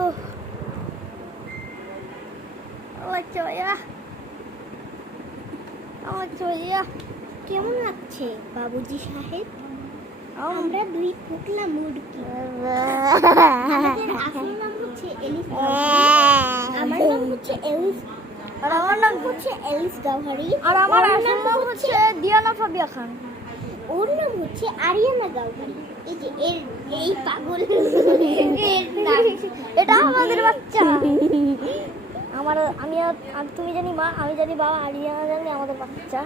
তো কেমন লাগছে বাবুজি সাহেব? আমরা দুই পুটলা মুরগি। আমাদের আসল নাম হচ্ছে এলিস। আমার নাম হচ্ছে এলিস। আর আমার নাম হচ্ছে এলিস গাওহারি। আর আমার আসল নাম হচ্ছে দিয়ানা ফাবিয়া খান। ওর নাম হচ্ছে আরিয়ানা গাওহারি। এই যে এই পাগল এটা আমাদের বাচ্চা। তুমি জানি মা, আমি জানি বাবা, আরিয়ানা জানি আমাদের বাচ্চা।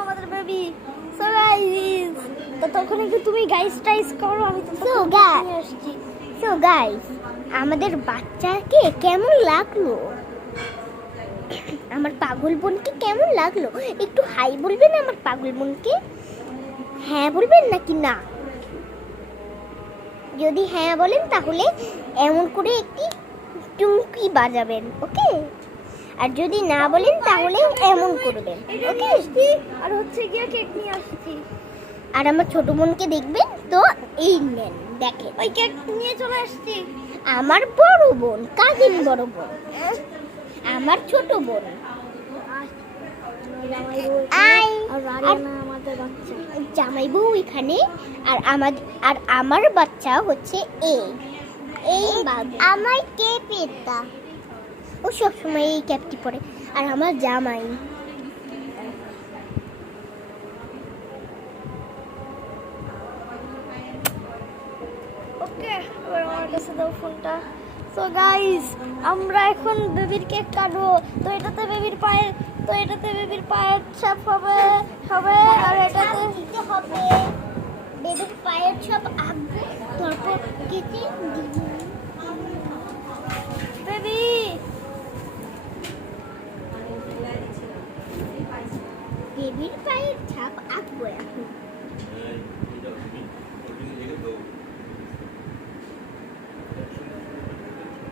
আমাদের বেবি। সো গাইস, তো তখন একটু তুমি গাইস টাইস করো, আমি তো আসছি। সো গাইস, আমাদের বাচ্চাকে কেমন লাগলো? আমার পাগল বোনকে কেমন লাগলো? একটু হাই বলবেন আমার পাগল বোনকে। হ্যাঁ বলবেন নাকি না? যদি হ্যাঁ বলেন তাহলে এমন করে একটি টুঙ্কি বাজাবেন, ওকে? আর যদি না বলেন তাহলে এমন করবেন, ওকে? আর হচ্ছে গিয়ে কেক নিয়ে আসছি। আর আমার ছোট বোনকে দেখবেন তো, এই নেন দেখেন, ওই কেক নিয়ে চলে আসছি। আমার বড় বোন, কাজিন বড় বোন, আমার ছোট বোন। আমাদের বাচ্চা জামাই বউ এখানে। আর আমার বাচ্চা হচ্ছে এই বাবু। আমার কে পেতা, ও সবসময় এই ক্যাপটি পরে। আর আমার জামাই। ওকে, এবার আমার কাছে দাও ফোনটা। সো গাইস, আমরা এখন বেবির কেক কাটবো। তো এটাতে বেবির পায়ের ছাপ হবে আর এটাতে দিতে হবে বেবির পায়ের ছাপ আঁকবো, তারপর কেটে দিব। বেবি বেবির পায়ের ছাপ আঁকবো এখন।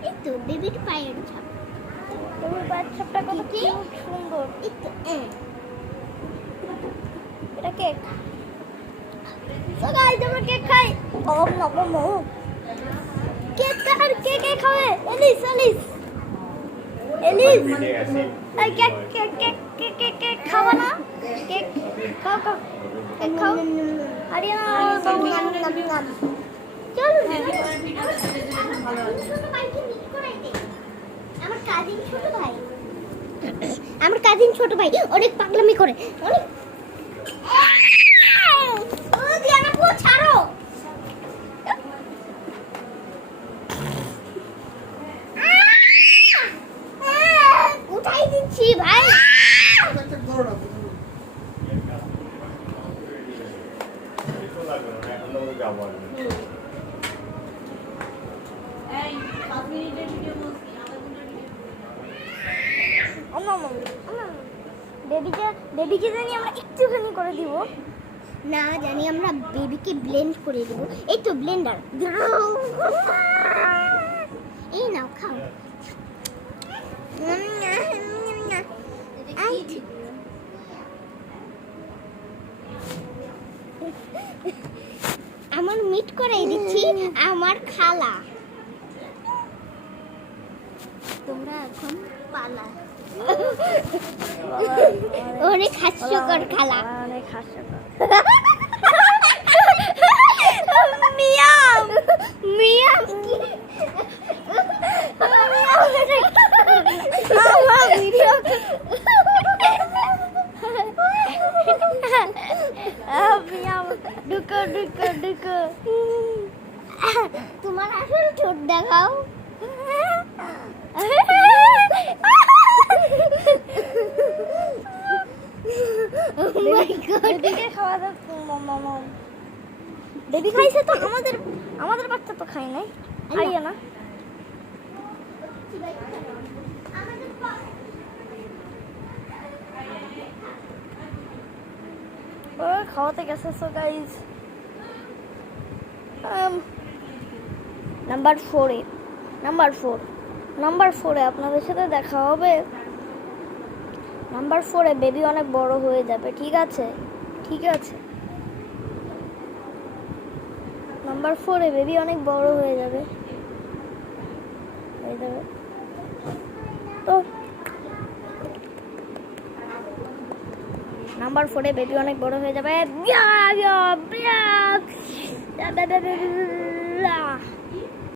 এই তো বেবির পায়ের ছাপ। বেবির পায়ের ছাপটা কত সুন্দর। এই তো এটা কেক। সো গাইস, আমরা কেক খাই। কেক কে খাবে? এলিস এই কেক খাওয়া না? কেক খাও কেক খাও। আরিয়ানা চলো ছোট ভাইকে মিট করাই দে। আমার কাজিন ছোট ভাই অনেক পাগলামি করে, অনেক। ও দিয়ানা পো ছাড়ো। উঠাই দিচ্ছি ভাই। বেবিকে জানি আমরা একটুখানি করে দিব। না জানি আমরা বেবিকে ব্লেন্ড করে দেব। এই তো ব্লেন্ডার। এই নাও খাও। আমার মিট করাই দিচ্ছি আমার খালা। তোমরা এখন পালা। অনেক হাস্যকর খালা। অনেক হাস্যকর। মিয়াম মিয়াম ঢুকো। তোমার আসল ঠোঁট দেখাও। বেবি খাইছে তো, আমাদের বাচ্চা তো খাই নাই। আরিয়ানা খাওয়াতে গেছে। সো গাইস, নাম্বার 4 আপনাদের সাথে দেখা হবে। নাম্বার 4 বেবি অনেক বড় হয়ে যাবে। ঠিক আছে। নাম্বার নাম্বার 4-এ বেবি অনেক বড় হয়ে যাবে। তো নাম্বার 4-এ বেবি অনেক বড় হয়ে যাবে।